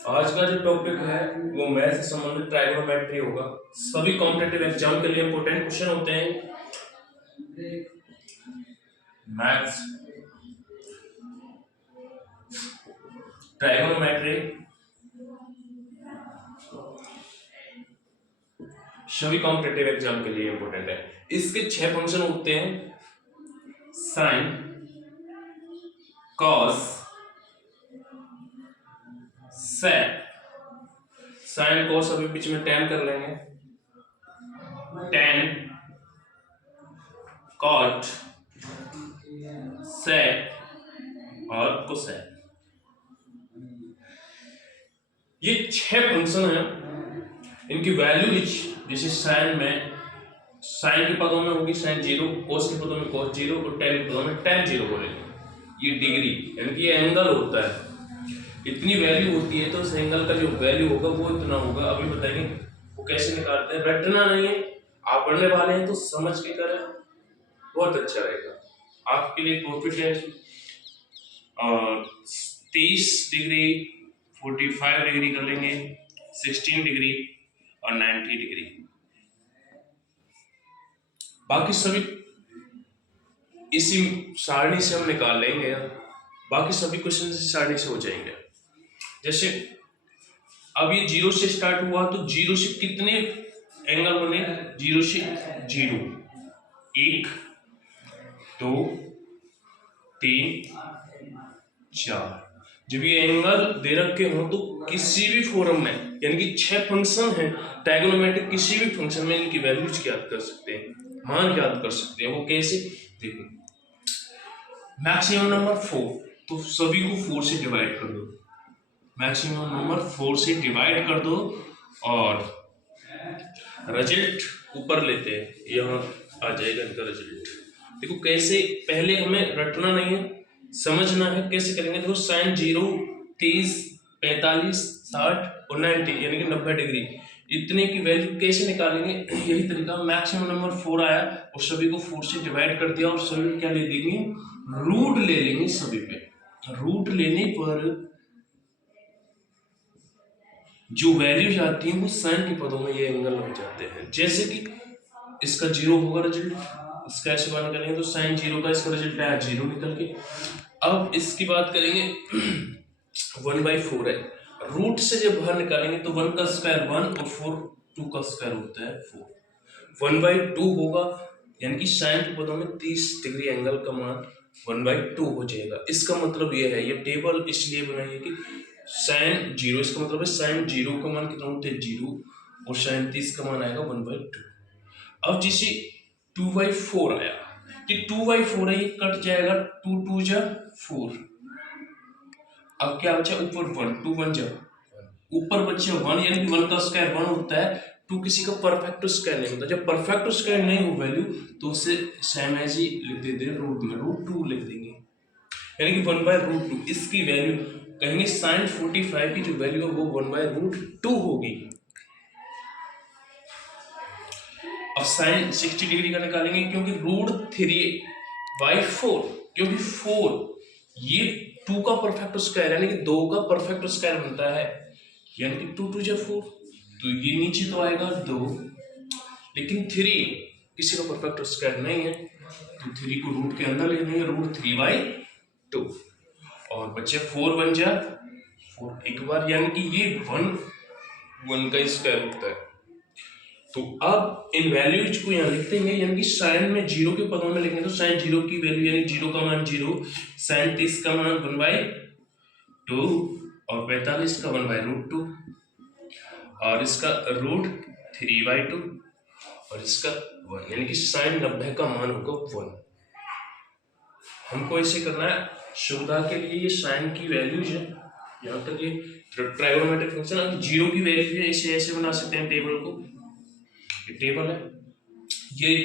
आज का जो टॉपिक है वो मैथ से संबंधित ट्राइगोनोमेट्री होगा। सभी कॉम्पिटिटिव एग्जाम के लिए इंपॉर्टेंट क्वेश्चन होते हैं मैथ्स ट्राइगोनोमेट्री। सभी कॉम्पिटिटिव एग्जाम के लिए इंपॉर्टेंट है। इसके 6 फंक्शन होते हैं साइन, कॉस, सेक। साइन कॉस अभी बीच में टैन कर लेंगे, टैन, कॉट, सेक और कोसेक। ये 6 फंक्शन है। इनकी वैल्यू जैसे साइन में साइन के पदों में होगी साइन 0, कोस के पदों में कोस 0 और टैन के पदों में टैन 0 बोलेंगे। ये डिग्री यानी कि ये एंगल होता है, इतनी वैल्यू होती है तो इस एंगल का जो वैल्यू होगा वो इतना होगा। अभी बताएंगे वो कैसे निकालते हैं। रटना नहीं है, आप पढ़ने वाले हैं तो समझ के करें, बहुत अच्छा रहेगा आपके लिए। प्रॉफिट है 30 डिग्री, 45 डिग्री कर लेंगे, 16 डिग्री और 90 डिग्री। बाकी सभी इसी सारणी से हम निकाल लेंगे। बाकी सभी क्वेश्चन इसी सारणी से हो जाएंगे। जैसे अब ये 0 से स्टार्ट हुआ तो 0 से कितने एंगल बने? 0 से 0, 1 2 3 4। जब ये एंगल दे रखे हो तो किसी भी फॉर्म में यानी कि 6 फंक्शन है ट्राइगोनोमेट्रिक, किसी भी फंक्शन में इनकी वैल्यूज ज्ञात कर सकते हैं, मान ज्ञात कर सकते हैं। वो कैसे? देखो मैक्सिमम नंबर 4, तो सभी को 4 से डिवाइड कर दो। मैक्सिमम नंबर 4 से डिवाइड कर दो और रिजल्ट ऊपर लेते हैं, यहाँ आ जाएगा इनका रिजल्ट। देखो कैसे, पहले हमें रटना नहीं है, समझना है कैसे करेंगे। देखो साइन 0, 30, 45, 60 और 90 यानी कि 90 डिग्री, इतने की वैल्यू कैसे निकालेंगे? यही तरीका। मैक्सिमम नंबर 4 आया और सभी को 4 से डिवाइड कर दिया और सभी क्या ले लेंगे? रूट ले लेंगे सभी पे। रूट लेने पर जो वैल्यूज आती है वो साइन के पदों में ये एंगल लग जाते हैं। जैसे कि इसका 0 होगा रिजल्ट, इसका ऐसे बात करेंगे तो साइन 0 का इसका रिजल्ट आया 0 निकल के। अब इसकी बात करेंगे 1/4 है, रूट से जब बाहर निकालेंगे तो 1 का स्क्वायर 1 और 4 2 का स्क्वायर होता है 4। 1/2 होगा यानी कि साइन के पदों में 30 डिग्री एंगल का मान 1/2 हो जाएगा। इसका मतलब ये है, ये टेबल इसलिए बनाई है कि साइन 0, इसका मतलब है साइन 0 का मान कितना होता है 0 और साइन 30 का मान आएगा 1/2। अब जैसे 2/4 आया, कि 2/4 है, ये कट जाएगा, 2 2 जा 4। अब क्या बचा? ऊपर 1, 2 1 जा, ऊपर बचे 1 यानी कि 1 का स्क्वायर 1 होता है। 2 किसी का परफेक्ट स्क्वायर नहीं होता। जब परफेक्ट स्क्वायर नहीं हो वैल्यू तो उसे सेम एज ही लिख देते हैं, रूट में √2 लिख देंगे, यानी कि 1/√2। इसकी वैल्यू कहेंगे साइन 45 की जो वैल्यू है वो 1/√2 होगी। अब साइन 60 डिग्री का निकालेंगे क्योंकि √3/4, क्योंकि 4 ये 2 का परफेक्ट स्क्वायर यानी कि 2 का परफेक्ट स्क्वायर बनता है, यानी कि 2 2 जा 4, तो ये नीचे तो आएगा 2, लेकिन 3 किसी का परफेक्ट स्क्वायर नहीं है तो 3 को रूट के अंदर ले लेंगे, √3/2 और बचे 4 1 जा 4 एक बार, यानी कि ये 1 का स्क्वायर होता है। तो अब इन वैल्यूज को यहाँ लिख देंगे, यानी कि साइन में 0 के पदों में लिखेंगे तो साइन 0 की वैल्यू यानी 0 का मान 0, साइन 30 का मान 1/2 और 45 का 1/√2 और इसका √3/2 और इसका 1, यानी कि साइन 90 का मान होगा 1। हमको ऐसे करना है सुविधा के लिए। ये साइन की वैल्यूज है, यहाँ तक ये ट्राइगोनोमेट्रिक फंक्शन। अब 0 की वैल्यू है, इसे ऐसे बना सकते हैं टेबल को, टेबल है। ये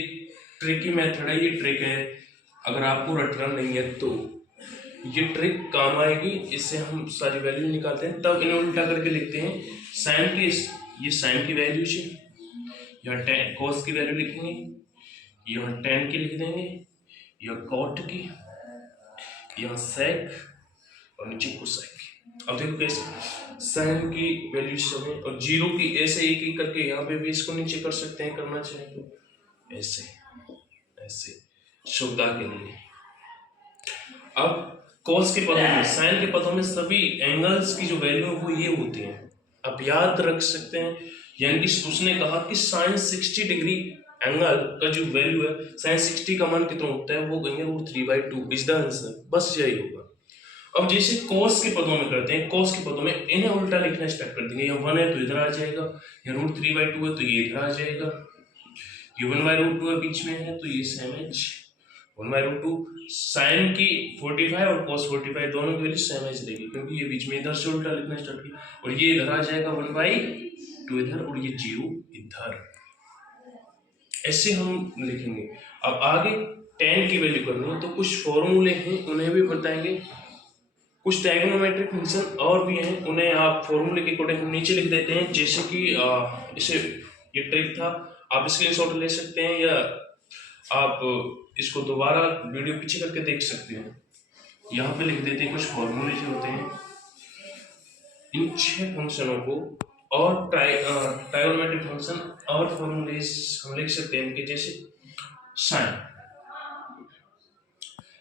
ट्रिकी मेथड है, ये ट्रिक है, अगर आपको रटना नहीं है तो ये ट्रिक काम आएगी। इससे हम सारी वैल्यू निकालते हैं, तब इन्हें उल्टा करके लिखते हैं। साइन की, ये साइन की वैल्यू है, यहाँ टेन कॉस की वैल्यू लिखेंगे, यहाँ टेन की लिख देंगे, यहाँ कॉट की, यहाँ सेक और नीचे कोसाइन की। अब देखो कैसे साइन की वैल्यू समय और जीरो की ऐसे एक एक करके यहाँ पे भी इसको नीचे कर सकते हैं, करना चाहे तो ऐसे ऐसे सुविधा के लिए। अब कॉस के पदों में, साइन के पदों में सभी एंगल्स की जो वैल्यू है वो ये होती है, आप याद रख सकते हैं। यानी कि उसने कहा कि साइन 60 डिग्री एंगल का जो वैल्यू है, साइन 60 का मान कितना होता है, वो कहेंगे वो 3/2 इज द आंसर, बस यही होगा। अब जैसे कॉस के पदों में करते हैं, कॉस के पदों में इन्हें उल्टा लिखना स्टार्ट कर देंगे। यहाँ 1 है तो इधर आ जाएगा, या √3/2 है तो ये इधर आ जाएगा, ये 1/√2 है बीच में है तो ये सेम एज 1/√2। साइन की 45 और cos 45 दोनों की वैल्यू सेम एज रहेगी, क्योंकि ये बीच में इधर से उल्टा लिखना स्टार्ट किया, और ये इधर आ जाएगा 1/2 इधर, और ये 0 इधर, ऐसे हम लिखेंगे। अब आगे tan की वैल्यू करनी है तो कुछ फॉर्मूले हैं उन्हें भी बताएंगे, कुछ ट्रायगोनोमेट्रिक फंक्शन और भी हैं, उन्हें आप फॉर्मूले के अकॉर्डिंग हम नीचे लिख देते हैं। जैसे कि इसे ये ट्रिक था, आप स्क्रीनशॉट ले सकते हैं या आप इसको दोबारा वीडियो पीछे करके देख सकते हैं। यहाँ पे लिख देते हैं कुछ फॉर्मूले जो होते हैं इन 6 फंक्शनों को, और ट्रायगोनोमेट्रिक फंक्शन और फॉर्मूलेज हम लिख सकते हैं कि जैसे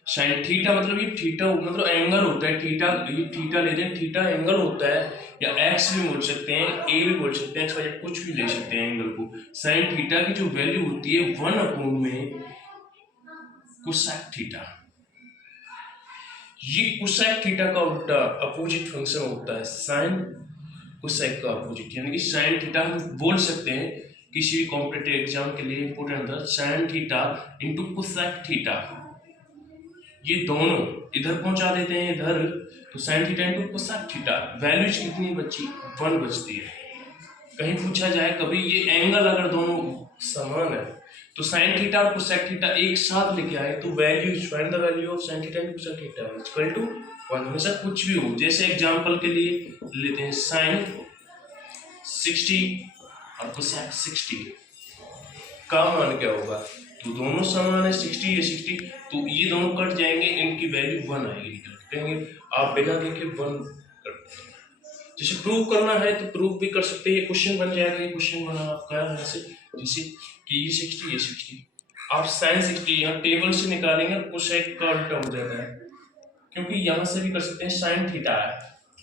साइन थीटा, मतलब ये थीटा मतलब एंगल होता है, थीटा ये थीटा लेते हैं, थीटा एंगल होता है, या एक्स भी बोल सकते हैं, ए भी बोल सकते हैं, एक्स वाई कुछ भी ले सकते हैं एंगल को। साइन थीटा की जो वैल्यू होती है 1/में कोसेक थीटा, ये कोसेक थीटा का उल्टा अपोजिट फंक्शन होता है साइन कोसेक का अपोजिट, यानी कि साइन थीटा हम बोल सकते हैं किसी भी कॉम्पिटिटिव एग्जाम के लिए इंपोर्टेंट था, sine theta into cosec theta, ये दोनों इधर पहुंचा देते हैं इधर, तो sine theta into cosec theta, values कितनी बची 1 बचती है। कहीं पूछा जाए कभी ये एंगल अगर दोनों समान है तो साइन थीटा और कोसेक थीटा एक साथ लेके आए तो values, find the value of sine theta and cosec theta equal to 1, हमेशा कुछ भी हो। जैसे एग्जांपल के लिए लेते हैं साइन 60 और कोसेक 60 का मान क्या होगा, तो दोनों समान है 60 या 60, तो ये दोनों कट जाएंगे, इनकी वैल्यू 1 आएगी, कहेंगे आप बिना देखे 1 कर। जैसे प्रूव करना है तो प्रूव भी कर सकते हैं, ये क्वेश्चन बन जाएगा, ये क्वेश्चन बना आपका ऐसे, जैसे कि ये 60 ये 60, आप साइन 60 यहाँ टेबल से निकालेंगे कोसेक का उल्टा हो जाता है, क्योंकि यहाँ से भी कर सकते हैं, साइन थीटा है,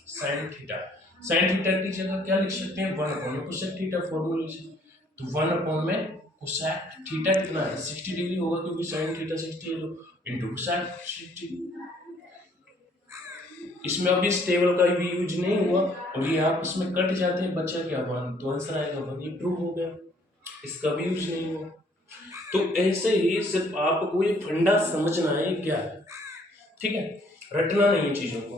साइन थीटा की जगह क्या लिख सकते हैं 1/में कोसेक थीटा फॉर्मूले से, तो 1/में कोसेक थीटा कितना है 60 डिग्री होगा, क्योंकि साइन थीटा 60 है तो इंटू कोसेक 60। इसमें अभी इस टेबल का भी यूज नहीं हुआ और ये आप इसमें कट जाते हैं, बच्चा क्या 1, तो आंसर आएगा 1, ये प्रूव हो गया, इसका भी यूज नहीं हुआ। तो ऐसे ही सिर्फ आपको ये फंडा समझना है क्या है, ठीक है, रटना नहीं है चीजों को।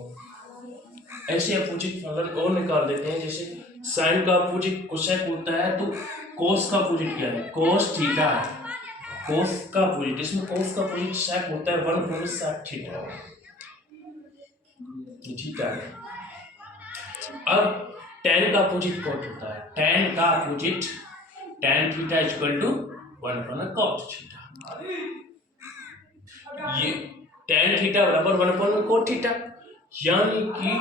ऐसे अपोजिट फंक्शन और निकाल देते हैं, जैसे साइन का अपोजिट कोसेक होता है तो कोस का अपोजिट क्या है, कोस थीटा है, कोस का अपोजिट, इसमें कोस का अपोजिट सेक होता है 1/sec थीटा, थीटा है। अब tan का अपोजिट कॉट होता है, tan का opposite tan theta equal to 1/cot theta, ये tan थीटा बराबर 1/cot थीटा, यानी कि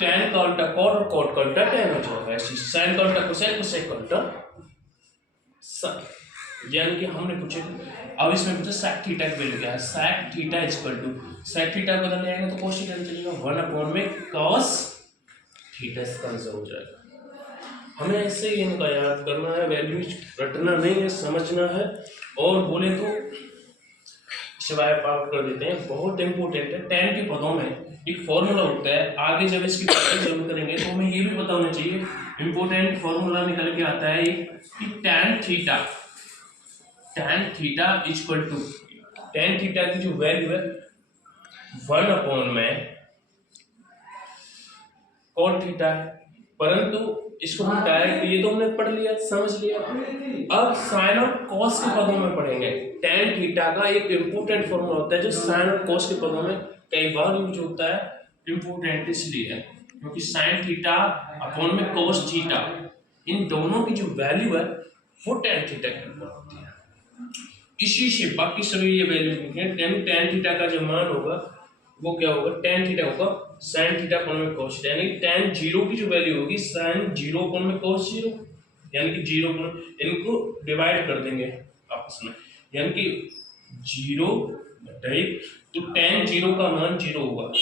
tan का उल्टा cot और cot का उल्टा tan हो जाएगा, ऐसे sin का उल्टा cosec, cosec का उल्टा sin, यानी कि हमने पूछे, अब इसमें पूछा sec थीटा की वैल्यू क्या है, sec theta equal to sec theta बदल जाएगा तो cos थीटा चलेगा 1/में cos थीटा, इसका आंसर हो जाएगा। हमें ऐसे ही इनका याद करना है, वैल्यूज रटना नहीं है, समझना है, और बोले तो सिवाय पार्ट कर देते हैं, बहुत इंपॉर्टेंट है। tan के पदों में एक फॉर्मूला होता है, आगे जब इसकी बात जरूर करेंगे तो हमें ये भी पता होना चाहिए, इंपॉर्टेंट फॉर्मूला निकल के आता है कि tan theta equal to, tan theta की जो वैल्यू है 1/में cot थीटा है, परंतु इसको हम डायरेक्ट, ये तो हमने पढ़ लिया समझ लिया, अब साइन और कॉस के पदों में पढ़ेंगे। tan थीटा का एक इंपॉर्टेंट फॉर्मूला होता है जो साइन और कॉस के पदों में कई बार यूज होता है, इंपॉर्टेंट इसलिए है क्योंकि साइन थीटा अपॉन में cos थीटा, इन दोनों की जो वैल्यू है वो tan थीटा के ऊपर होती है। इसी से बाकी सभी ये वैल्यू लिखें, tan थीटा का जो मान होगा वो क्या होगा, tan थीटा होगा sin थीटा कोण में cos थीटा, यानी tan जीरो की जो वैल्यू होगी sin जीरो कोण में cos जीरो, यानी कि जीरो कोण, इनको डिवाइड कर देंगे आपस में, यानी कि जीरो बटा एक, तो tan जीरो का मान जीरो होगा,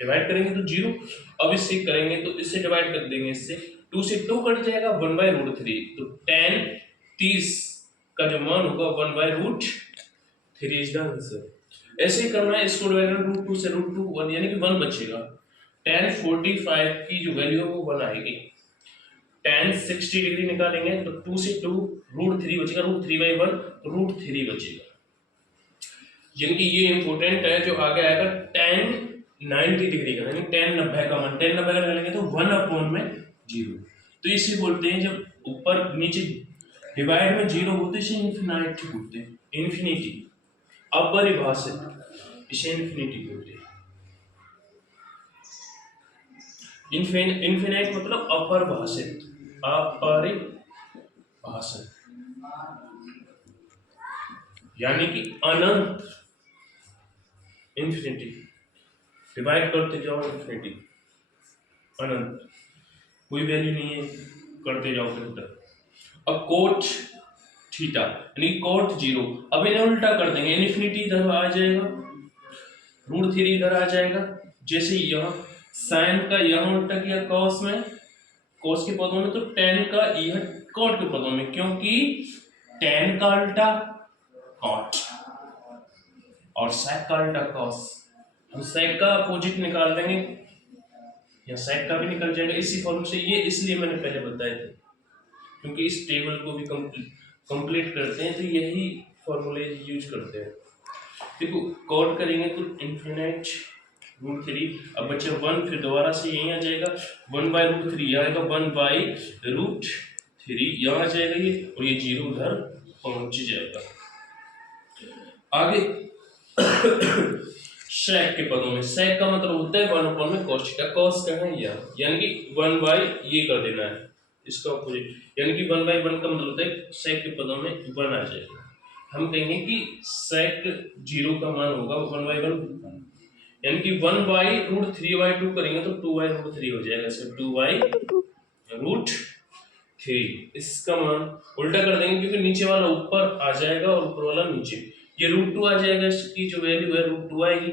डिवाइड करेंगे तो जीरो। अब इससे करेंगे तो इससे डिवाइड कर देंगे, इससे 2 से 2 कट जाएगा 1/√3, तो tan 30 का जो मान होगा 1/√3 इज द आंसर। ऐसे ही करना है, इसको डिवाइड करना √2 से √2 1 यानी कि 1 बचेगा। tan 45 की जो वैल्यू है वो 1 आएगी। tan 60 डिग्री निकालेंगे तो 2 से 2 √3 बचेगा, √3/1 √3 बचेगा। यानी कि ये इंपॉर्टेंट है जो आगे आएगा tan 90 डिग्री का, यानी tan 90 का मान, tan 90 का निकालेंगे तो 1/0। तो इसे बोलते हैं जब ऊपर नीचे डिवाइड में जीरो होते इसे इन्फिनिटी बोलते हैं, इन्फिनिटी अपरिभाषित, इसे इन्फिनिटी बोलते हैं। इन्फिनिट मतलब अपरिभाषित, अपरिभाषित यानी कि अनंत, इन्फिनिटी डिवाइड करते जाओ इन्फिनिटी, अनंत, कोई वैल्यू नहीं है, करते जाओ फिर। अब कोट थीटा यानी कोट जीरो, अब इन्हें उल्टा कर देंगे, इन्फिनिटी इधर आ जाएगा, √3 इधर आ जाएगा। जैसे यह साइन का यह उल्टा किया कॉस में, कॉस के पदों में, तो tan का यह कॉट के पदों में, क्योंकि tan का उल्टा कॉट और sec का उल्टा कॉस। हम sec का अपोजिट निकाल देंगे या sec का भी निकल जाएगा इसी फॉर्म से। ये इसलिए मैंने पहले बताए थे क्योंकि इस टेबल को भी कंप्लीट करते हैं तो यही फॉर्मूले यूज करते हैं। देखो कॉट करेंगे तो इन्फिनिट √3, अब बच्चे 1, फिर दोबारा से यही आ जाएगा 1/√3 आएगा, 1/√3 यहाँ आ जाएगा ये, और ये जीरो उधर पहुंच जाएगा। आगे sec के पदों में, sec का मतलब होता है 1 में cos थीटा, cos का है यह, यानी कि 1 ये कर देना है इसका अपोजिट, यानी कि 1/1 का मतलब होता है sec के पदों में 1 आ जाएगा। हम कहेंगे कि sec जीरो का मान होगा 1/1, यानी कि 1/√3/2 करेंगे तो 2/√3 हो जाएगा, सिर्फ 2/√3। इसका मान उल्टा कर देंगे क्योंकि नीचे वाला ऊपर आ जाएगा और ऊपर वाला नीचे, ये √2 आ जाएगा, इसकी जो वैल्यू है √2 आएगी,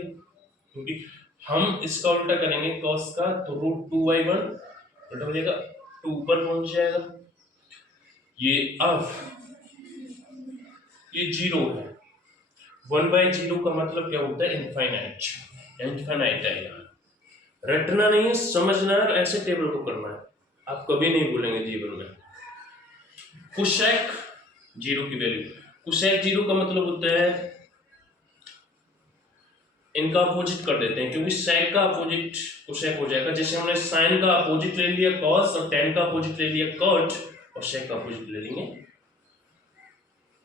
क्योंकि हम इसका उल्टा करेंगे cos का तो √2/1 उल्टा हो जाएगा, 2 ऊपर पहुंच जाएगा। ये अब ये जीरो है, 1/0 का मतलब क्या होता है, इनफाइनाइट, इनफाइनाइट आएगा। रटना नहीं है, समझना है, और ऐसे टेबल को करना है, आप कभी नहीं भूलेंगे जीवन में। कोसेक जीरो की वैल्यू, कोसेक जीरो का मतलब होता है, इनका अपोजिट कर देते हैं क्योंकि sec का अपोजिट कोसेक हो जाएगा। जैसे हमने sin का अपोजिट ले लिया cos और tan का अपोजिट ले लिया cot और sec का अपोजिट ले लेंगे,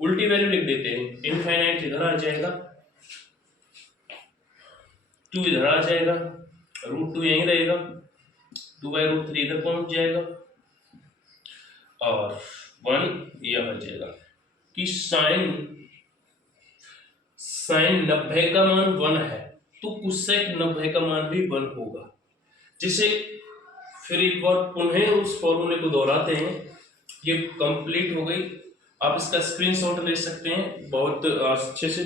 उल्टी वैल्यू लिख देते हैं, इनफाइनाइट इधर आ जाएगा, 2 इधर आ जाएगा, √2 यहीं रहेगा, 2/√3 इधर पहुंच जाएगा और 1 यह आ जाएगा कि sin 90 का मान 1 है तो कोसेक 90 का मान भी 1 होगा। जिसे फिर एक बार पुनः उस फॉर्मूले को दोहराते हैं, ये कंप्लीट हो गई। आप इसका स्क्रीनशॉट ले सकते हैं, बहुत अच्छे से